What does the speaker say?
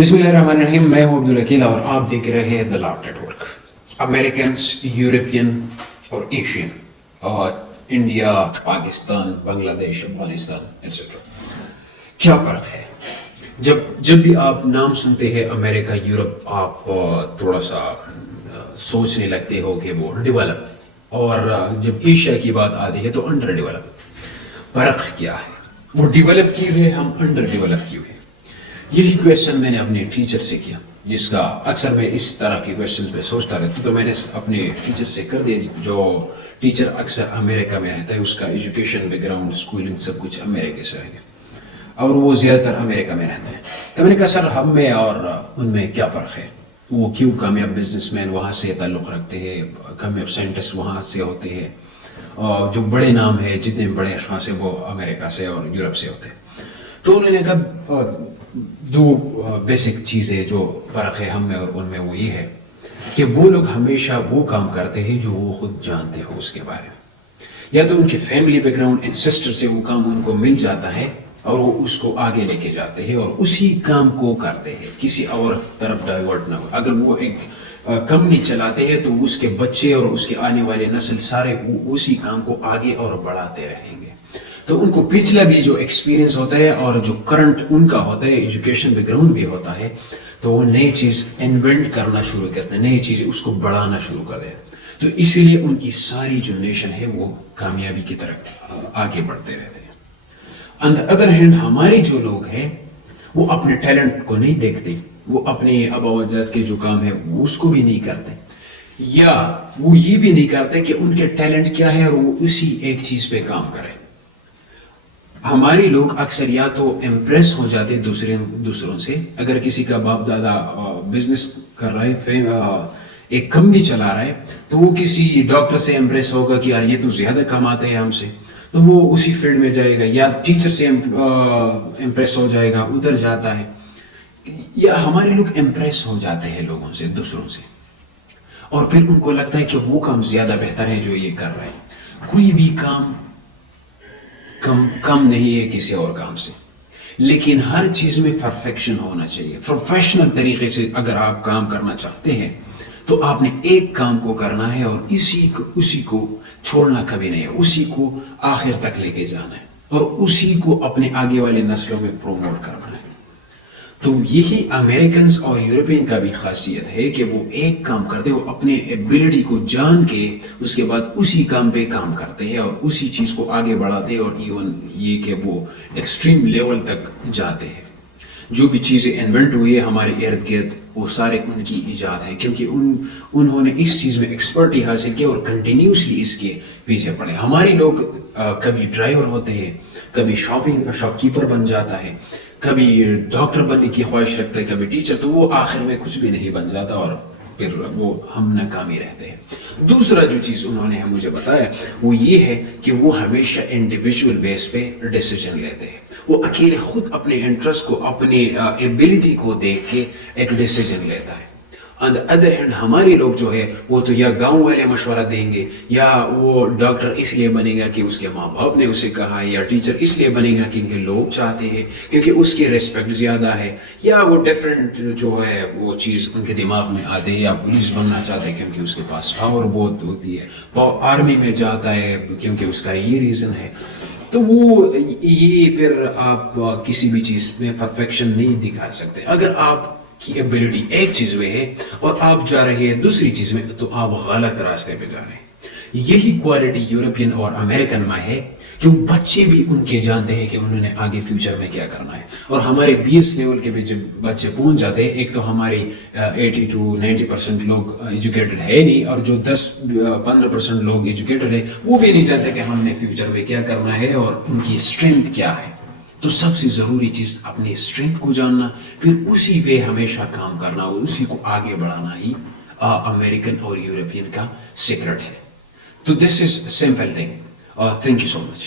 बिस्मिल्लाहिर्रहमानिर्रहीम। मैं हूं अब्दुल अकील और आप देख रहे हैं the lot network. Americans, European और एशियन और इंडिया, पाकिस्तान, बांग्लादेश, अफगानिस्तान एट्सेट्रा, क्या फर्क है? जब भी आप नाम सुनते हैं अमेरिका, यूरोप, आप थोड़ा सा सोचने लगते हो कि वो डेवलप, और जब एशिया की बात आती है तो अंडर डेवलप। फर्क क्या है? वो डेवलप किए हुए, हम अंडर डेवलप किए हुए। यही क्वेश्चन मैंने अपने टीचर से किया, जिसका अक्सर मैं इस तरह के क्वेश्चन पे सोचता रहता, तो मैंने अपने टीचर से कर दिया। जो टीचर अक्सर अमेरिका में रहता है, उसका एजुकेशन बैकग्राउंड, स्कूलिंग सब कुछ अमेरिका से है और वो ज़्यादातर अमेरिका में रहते हैं। तो मैंने कहा सर, हम में और उनमें क्या फ़र्क है? वो क्यों कामयाब बिजनेसमैन वहाँ से ताल्लुक़ रखते हैं, कामयाब साइंटिस्ट वहाँ से होते हैं, और जो बड़े नाम है, जितने बड़े अशख़ास हैं वो अमेरिका से और यूरोप से होते हैं। तो उन्होंने कहा जो बेसिक चीज़ें जो फ़र्क है हम में और उनमें, वो ये है कि वो लोग हमेशा वो काम करते हैं जो वो खुद जानते हो उसके बारे में, या तो उनके फैमिली बैकग्राउंड, एंसेस्टर से वो काम उनको मिल जाता है और वो उसको आगे लेके जाते हैं और उसी काम को करते हैं, किसी और तरफ डाइवर्ट ना हो। अगर वो एक कंपनी चलाते हैं तो उसके बच्चे और उसके आने वाले नस्ल सारे उसी काम को आगे और बढ़ाते रहेंगे। तो उनको पिछला भी जो एक्सपीरियंस होता है और जो करंट उनका होता है, एजुकेशन बैकग्राउंड भी होता है, तो वो नई चीज़ इन्वेंट करना शुरू करते हैं, नई चीज़ें उसको बढ़ाना शुरू कर दें। तो इसीलिए उनकी सारी जो नेशन है वो कामयाबी की तरफ आगे बढ़ते रहते हैं। ऑन द अदर हैंड, हमारे जो लोग हैं वो अपने टैलेंट को नहीं देखते, वो अपने अबावजात के जो काम है वो उसको भी नहीं करते, या वो ये भी नहीं करते कि उनके टैलेंट क्या है और वो उसी एक चीज़ पे काम करें। हमारे लोग अक्सर या तो इम्प्रेस हो जाते दूसरों से। अगर किसी का बाप दादा बिजनेस कर रहा है, एक कंपनी चला रहा है, तो वो किसी डॉक्टर से इम्प्रेस होगा कि यार ये तो ज़्यादा कमाते हैं हमसे, तो वो उसी फील्ड में जाएगा, या टीचर से इम्प्रेस हो जाएगा, उधर जाता है। या हमारे लोग इम्प्रेस हो जाते हैं लोगों से, दूसरों से, और फिर उनको लगता है कि वो काम ज़्यादा बेहतर है जो ये कर रहे हैं। कोई भी काम कम नहीं है किसी और काम से, लेकिन हर चीज में परफेक्शन होना चाहिए। प्रोफेशनल तरीके से अगर आप काम करना चाहते हैं तो आपने एक काम को करना है और उसी को छोड़ना कभी नहीं है, उसी को आखिर तक लेके जाना है और उसी को अपने आगे वाले नस्लों में प्रोमोट करना है। तो यही अमेरिकन्स और यूरोपियन का भी खासियत है कि वो एक काम करते हैं, वो अपने एबिलिटी को जान के उसके बाद उसी काम पे काम करते हैं और उसी चीज़ को आगे बढ़ाते हैं, और इवन ये कि वो एक्सट्रीम लेवल तक जाते हैं। जो भी चीज़ें इन्वेंट हुई है हमारे इर्द गिर्द, वो सारे उनकी ईजाद है, क्योंकि उन्होंने इस चीज़ में एक्सपर्टी हासिल की और कंटिन्यूसली इसके पीछे पड़े। हमारे लोग कभी ड्राइवर होते हैं, कभी शॉपकीपर बन जाता है, कभी डॉक्टर बनने की ख्वाहिश रखते हैं, कभी टीचर, तो वो आखिर में कुछ भी नहीं बन जाता और फिर वो हम नाकामी रहते हैं। दूसरा जो चीज़ उन्होंने मुझे बताया वो ये है कि वो हमेशा इंडिविजुअल बेस पे डिसीजन लेते हैं। वो अकेले खुद अपने इंटरेस्ट को, अपने एबिलिटी को देख के एक डिसीजन लेता है। ऑन द अदर हैंड, हमारे लोग जो है वो तो या गांव वाले मशवरा देंगे, या वो डॉक्टर इसलिए बनेगा कि उसके माँ बाप ने उसे कहा है, या टीचर इसलिए बनेगा क्योंकि लोग चाहते हैं, क्योंकि उसकी रिस्पेक्ट ज़्यादा है, या वो डिफरेंट जो है वो चीज़ उनके दिमाग में आते हैं, या पुलिस बनना चाहते हैं क्योंकि उसके पास पावर बहुत होती है, आर्मी में जाता है क्योंकि उसका ये रीज़न है। तो वो ये फिर आप किसी भी चीज़ में परफेक्शन नहीं दिखा सकते। अगर आप की एबिलिटी एक चीज में है और आप जा रहे हैं दूसरी चीज में, तो आप गलत रास्ते पे जा रहे हैं। यही क्वालिटी यूरोपियन और अमेरिकन में है कि वो बच्चे भी उनके जानते हैं कि उन्होंने आगे फ्यूचर में क्या करना है। और हमारे 20 लेवल के भी जब बच्चे पहुंच जाते हैं, एक तो हमारी 80 to 90% लोग एजुकेटेड है नहीं, और जो 10-15% लोग एजुकेटेड है वो भी नहीं जानते कि हमने फ्यूचर में क्या करना है और उनकी स्ट्रेंथ क्या है। तो सबसे ज़रूरी चीज़ अपनी स्ट्रेंथ को जानना, फिर उसी पे हमेशा काम करना और उसी को आगे बढ़ाना ही अमेरिकन और यूरोपियन का सीक्रेट है। तो this is simple thing. Thank you so much.